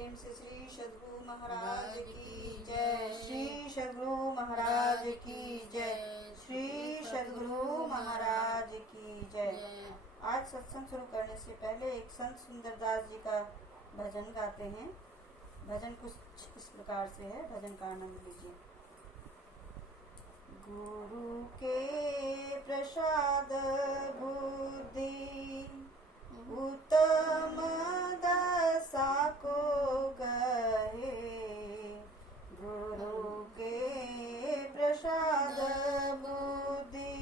प्रेम से श्री सद्गुरु महाराज की जय। श्री सद्गुरु महाराज की जय। श्री सद्गुरु महाराज की जय। आज सत्संग शुरू करने से पहले एक संत सुंदरदास जी का भजन गाते हैं। भजन कुछ इस प्रकार से है, भजन का आनंद लीजिए। गुरु के प्रसाद बुद्धि उत्तम दशा को कहे। गुरु के प्रसाद बुद्धि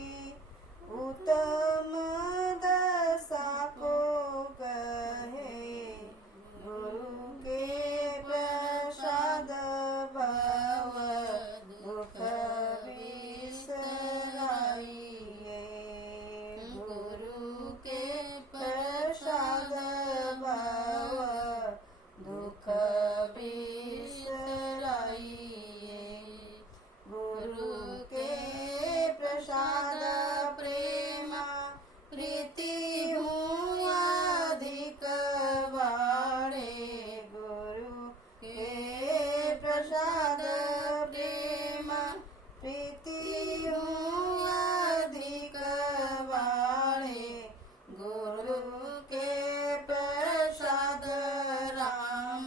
उत्तम दशा को कहे। गुरु के प्रसाद भव दुख बिसराइए। गुरु के प्रसाद भव दुख बिसराइए। गुरु के प्रसाद प्रेम प्रीति हूँ अधिक बाड़े। गुरु के प्रसाद प्रेम प्रीति हूँ अधिक बाड़े। गुरु के प्रसाद राम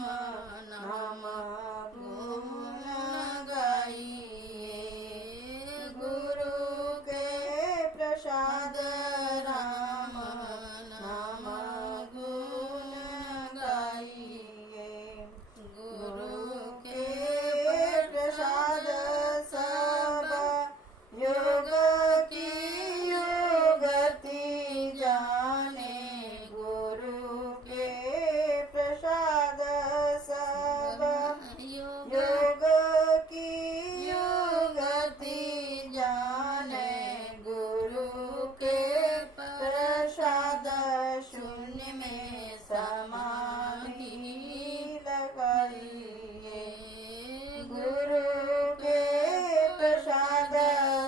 नाम गुण गाइए। गुरु के प्रसाद राम नाम गुण गाइए। गुरु के प्रसाद सब योग की युगति जाने। गुरु के प्रसाद सब योग की युगति जाने। गुरु के प्रसाद शून्य में समाधि लगाइए। गुरु के प्रसाद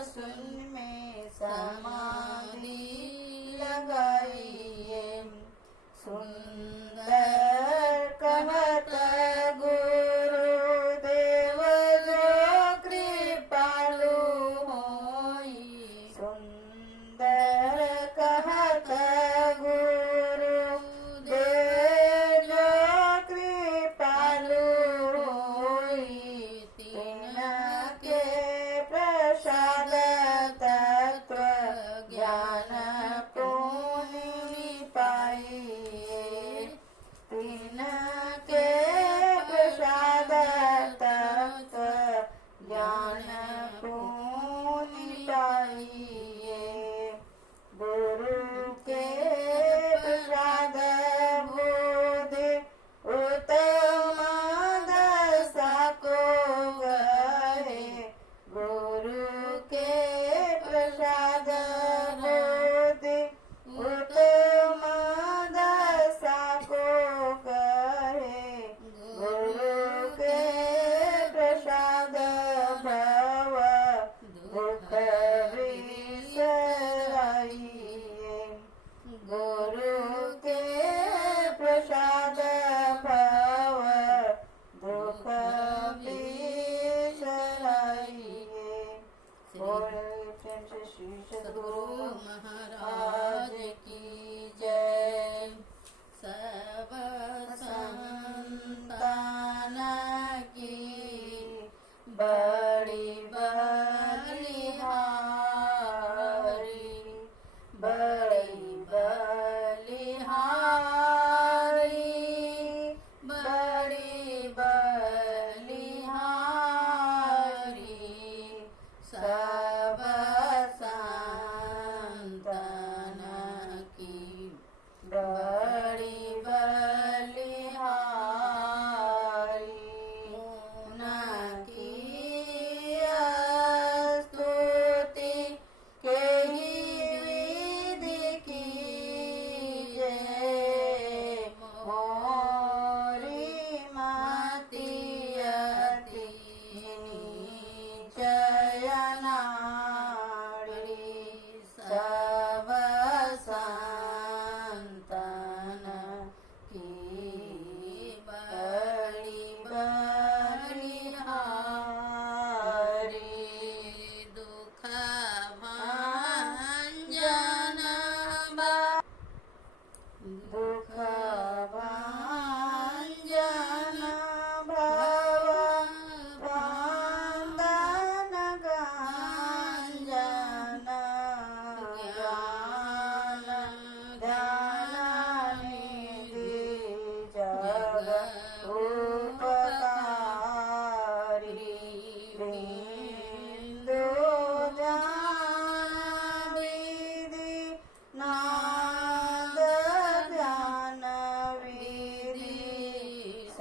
शून्य में समाधि लगाइए। सुंदर कहत गुरुदेव जो कृपालु होई। सुंदर कहत गुरुदेव जो कृपालु होई। तिनके प्रसाद तत्व ज्ञान पुण्य पाइए। तिनके प्रसाद तत्व ज्ञान पुण्य पाइए। गुरु के प्रसाद बुद्धि उत्तम दशा को कहे। गुरु के प्रसाद बुद्धि उत्तम दशा को कहे। गुरु के प्रसाद भव दुख बिसराइए। गुरु के प्रसाद भव दुख बिसराइए। बोले प्रेम से श्री सद्गुरु महाराज की जय। सब संतान की बड़ी बलिहारी। बड़ी बलिहारी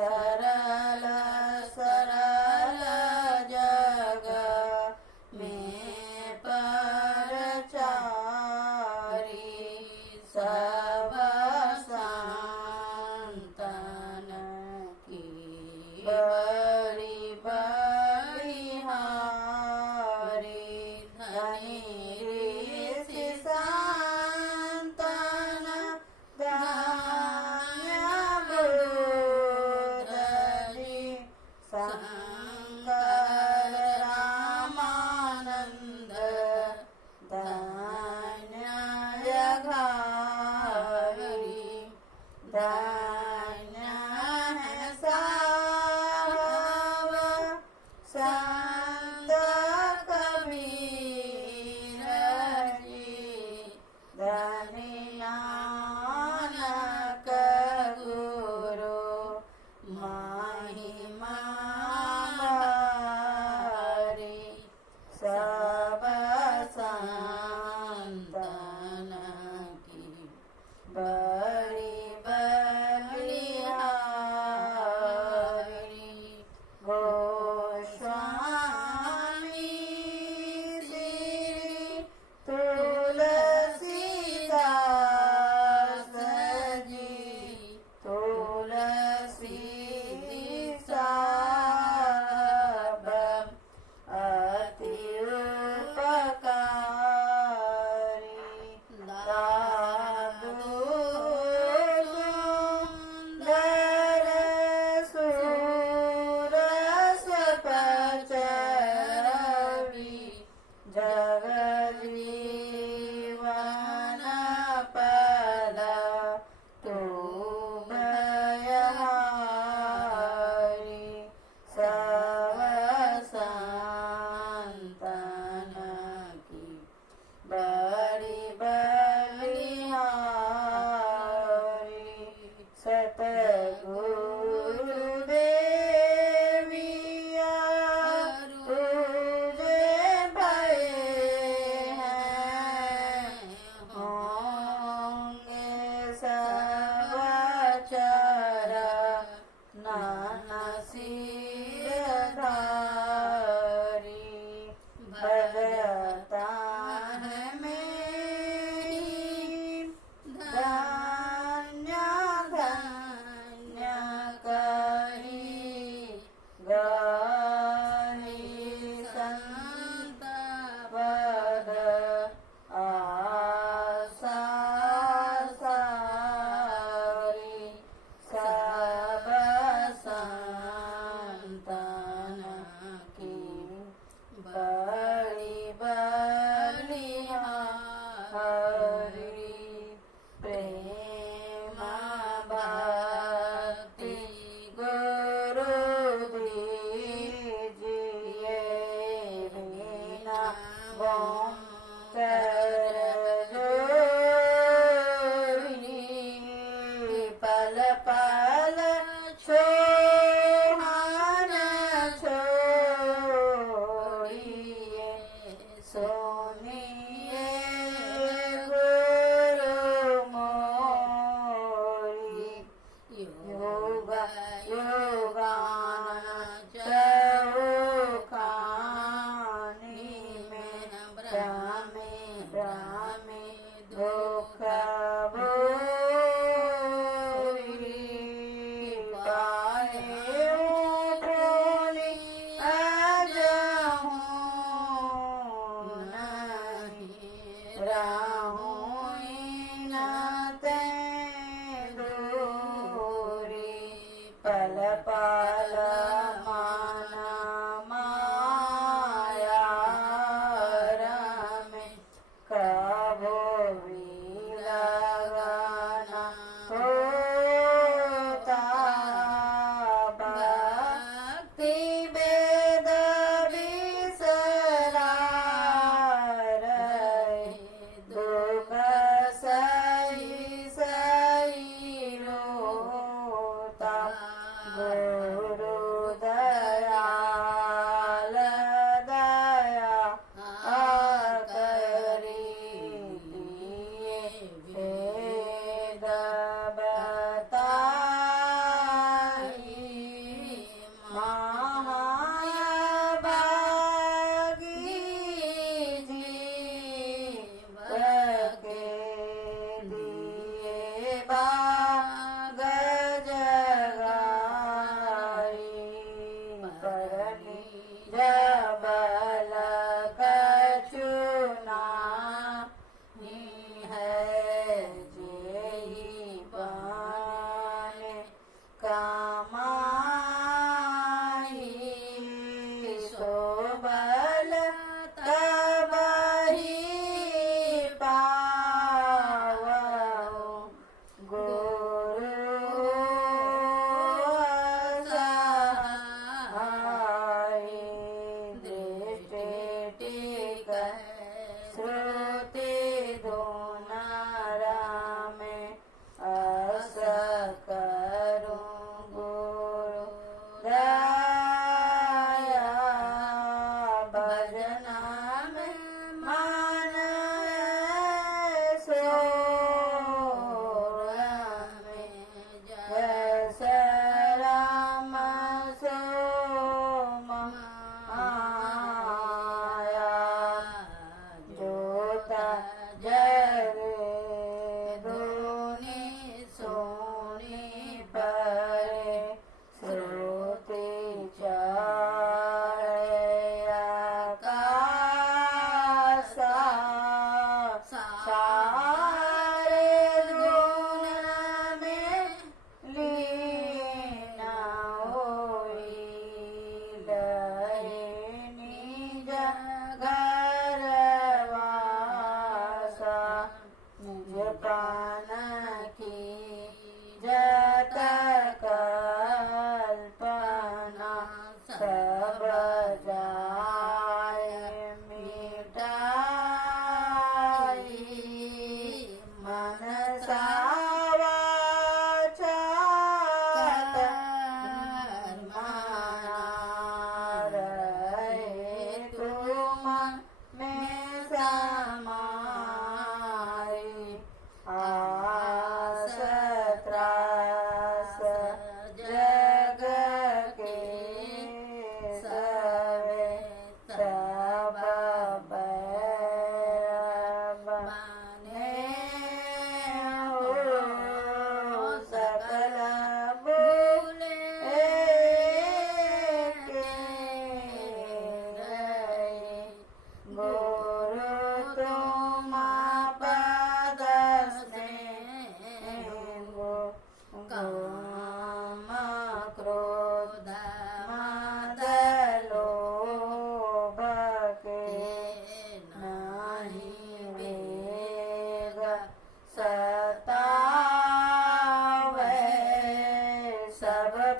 सरल सरल जग में परचारी सब संतन की बड़ी बलिहारी धनी ऋषि संतन धन्य बुद्ध जी शंकर रामानंद धन्य जघारी धन्य है साहब संत कबीर जी धनी नानक गुरु महिमा भारी सब संतन की बड़ी बलिहारी गोस्वामी श्री तुलसीदास जी तुलसी सब अति उपकारी साधु सुंदर सुरस पचवी जगजीवन पद तू भयहारी सब संतन की बड़ी बलिहारी सतगुरुदेविया तुझे भये हैं होंगे सब चरण सिरधारी भजता है मेरी धन्य धन्य कही गाही संत पद आशा सारी सब संतन की बड़ी बलिहारी प्रेम भक्ति गुरु दीजिए बिना गौम कर जोड़ी पल पल छोहन छोड़िए सोनिए गुरु मोरी योगा योगान चौखानी में ब्रह्मे ब्रह्मे दुख भोरी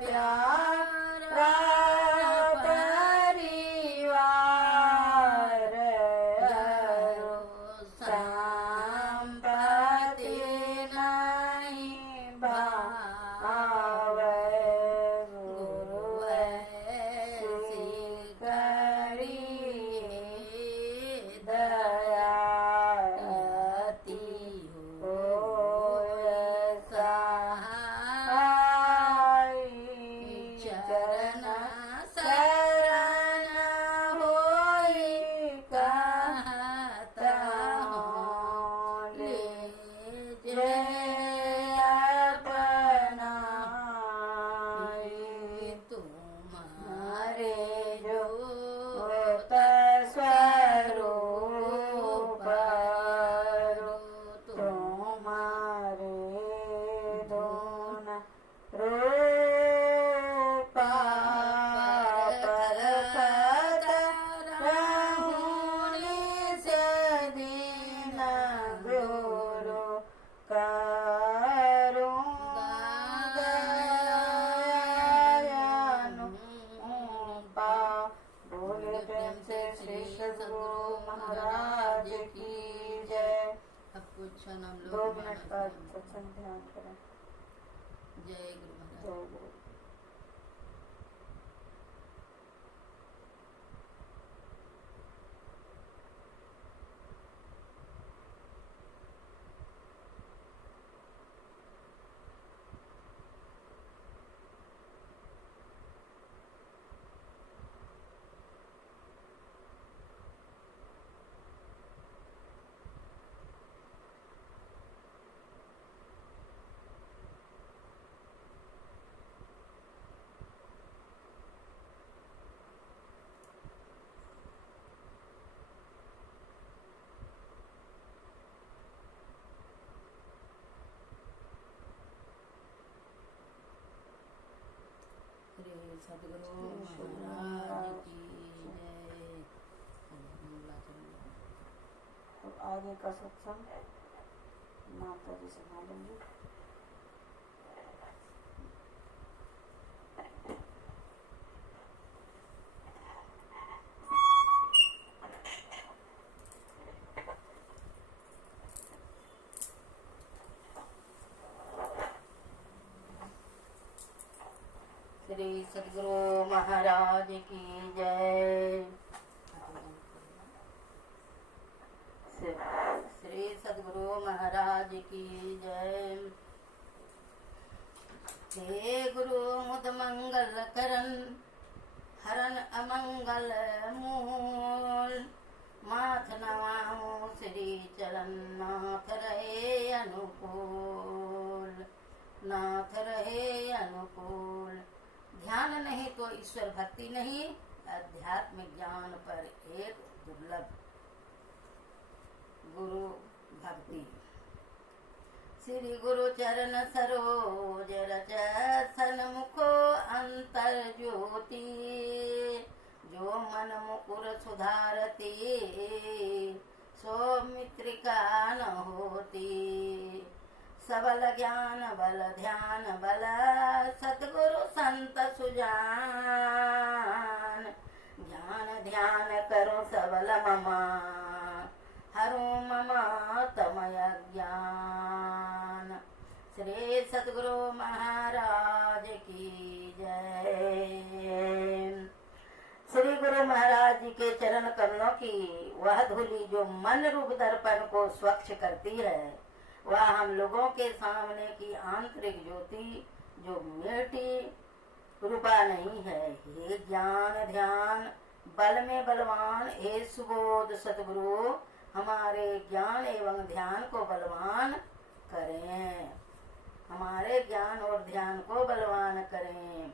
प्यारा परिवार संपत्ति नहीं भावे गुरु ऐसी करिए दया अति हो सहाय चरण शरण होई कहता हूँ ले जे अपनाई तुम्हारे ज्योत स्वरूप तुम्हारे धुन रूपा परखत रहूं निज दिन गुरु करूँगा दयानुपा। बोले प्रेम से श्री सद्गुरु महाराज की जय। अब कुछ क्षण हम 2 लोग मिनट का सत्संग ध्यान करें। जय गुरु महाराज। जय गुरु। श्री सद्गुरु महाराज की जय। तो आगे का सत्संग माता जी संभालेंगे। श्री सद्गुरु महाराज की जय। श्री सद्गुरु महाराज की जय। हे गुरु मुद मंगल करन हरन अमंगल मूल माथ नवाऊं श्री चरण नाथ रहे अनुकूल नाथ रहे अनुकूल। ध्यान नहीं तो ईश्वर भक्ति नहीं, आध्यात्मिक ज्ञान पर एक दुर्लभ गुरु भक्ति। श्री गुरु चरण सरोज रच सन्मुखो अंतर ज्योति जो मन मुकुर सुधारती सो मित्रिका न होती। सबल ज्ञान बल ध्यान बल सतगुरु संत सुजान ज्ञान ध्यान करो सबल ममा हरो ममा तमय ज्ञान। श्री सतगुरु महाराज की जय। श्री गुरु महाराज जी के चरण कमलों की वह धूलि जो मन रूप दर्पण को स्वच्छ करती है, वह हम लोगों के सामने की आंतरिक ज्योति जो मेटी रूपा नहीं है। हे ज्ञान ध्यान बल में बलवान हे सुबोध सतगुरु हमारे ज्ञान एवं ध्यान को बलवान करें, हमारे ज्ञान और ध्यान को बलवान करें।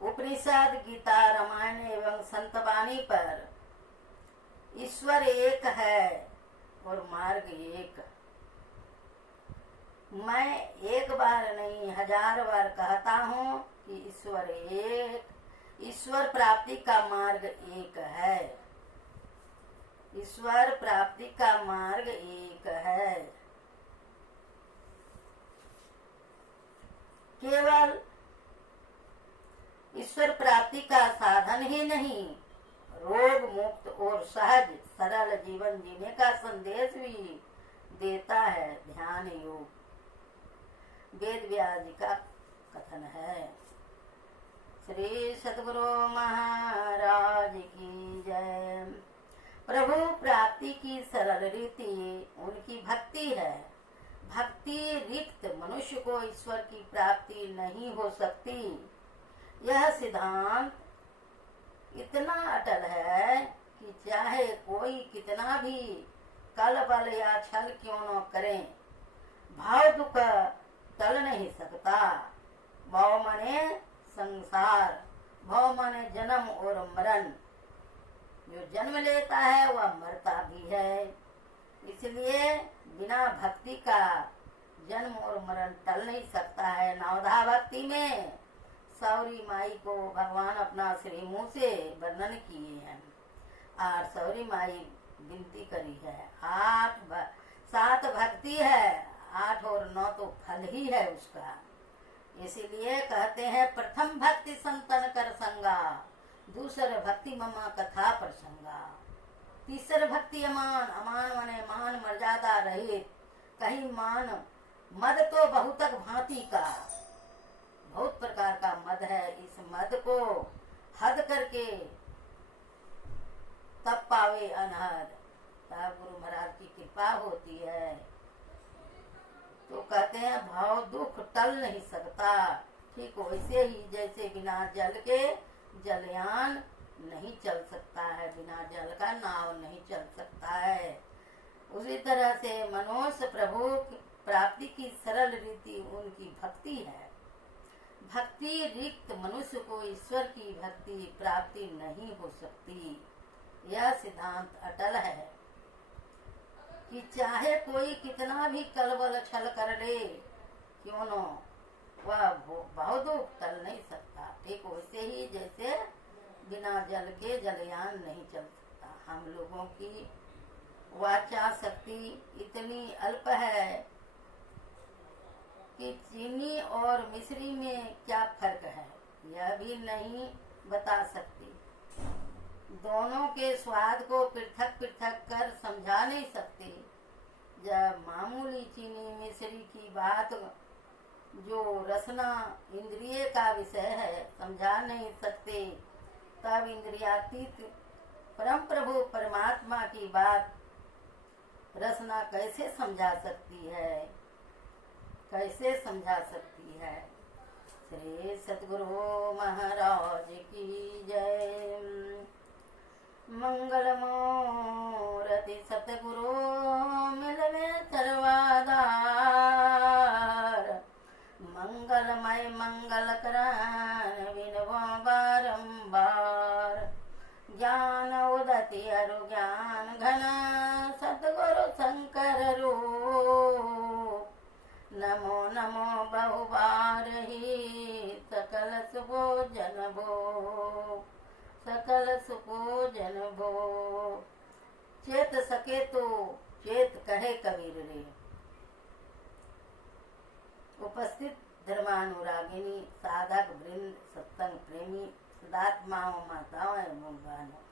उपनिषद गीता रामायण एवं संतवाणी पर ईश्वर एक है और मार्ग एक। मैं एक बार नहीं 1000 बार कहता हूँ कि ईश्वर एक, ईश्वर प्राप्ति का मार्ग एक है, ईश्वर प्राप्ति का मार्ग एक है। केवल ईश्वर प्राप्ति का साधन ही नहीं, रोग मुक्त और सहज सरल जीवन जीने का संदेश भी देता है। ध्यान योग वेद व्यास जी का कथन है। श्री सद्गुरु महाराज की जय। प्रभु प्राप्ति की सरल रीति उनकी भक्ति है। भक्ति रिक्त मनुष्य को ईश्वर की प्राप्ति नहीं हो सकती। यह सिद्धांत इतना अटल है कि चाहे कोई कितना भी कल बल या छल क्यों न करे, भाव दुख टल नहीं सकता। भाव माने संसार, भाव माने जन्म और मरण। जो जन्म लेता है वह मरता भी है। इसलिए बिना भक्ति का जन्म और मरण टल नहीं सकता है। नवधा भक्ति में सौरी माई को भगवान अपना श्री मुंह से वर्णन किए हैं और सौरी माई विनती करी है। 7 भक्ति है, 8 और 9 तो फल ही है उसका। इसीलिए कहते हैं प्रथम भक्ति संतन कर संगा, दूसर भक्ति ममा कथा प्रसंगा, तीसर भक्ति अमान, अमान माने मान मर्यादा रहित, कहीं मान मद तो बहुतक भांति का, बहुत प्रकार का मद है। इस मद को हद करके तब पावे अनहद, तब गुरु महाराज की कृपा होती है। तो कहते हैं भाव दुख टल नहीं सकता। ठीक वैसे ही जैसे बिना जल के जलयान नहीं चल सकता है, बिना जल का नाव नहीं चल सकता है, उसी तरह से मनुष्य प्रभु प्राप्ति की सरल रीति उनकी भक्ति है। भक्ति रिक्त मनुष्य को ईश्वर की भक्ति प्राप्ति नहीं हो सकती। यह सिद्धांत अटल है कि चाहे कोई कितना भी कलबल छल कर ले क्यों न, वह बहुत दुख टल नहीं सकता। ठीक वैसे ही जैसे बिना जल के जलयान नहीं चल सकता। हम लोगों की वाचा शक्ति इतनी अल्प है कि चीनी और मिश्री में क्या फर्क है यह भी नहीं बता सकती। दोनों के स्वाद को पृथक पृथक कर समझा नहीं सकते। जब मामूली चीनी मिश्री की बात, जो रसना इंद्रिय का विषय है, समझा नहीं सकते, तब इंद्रियातीत परम प्रभु परमात्मा की बात रसना कैसे समझा सकती है, कैसे समझा सकती है। श्री सद्गुरु महाराज की जय। मंगल मूर्ति सतगुरु मिलवे सर्वाधार, मंगलमय मंगल करान विनवो बारंबार। ज्ञान उदति अरु ज्ञान घन सतगुरु शंकर रूप, नमो नमो बहुबार ही सकल सुभोजन भो, सकल सुभोजन भो। चेत सके तो चेत कहे कबीर रे। उपस्थित धर्मानुरागिनी साधक वृंद, सत्संग प्रेमी, सदात्माओं, माताओं एवं बहनों,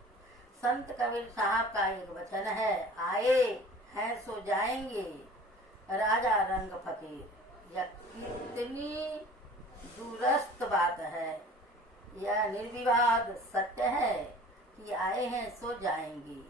संत कबीर साहब का एक वचन है, आए हैं सो जाएंगे राजा रंग फकीर। यह कितनी दूरस्थ बात है। यह निर्विवाद सत्य है कि आए हैं सो जाएंगे।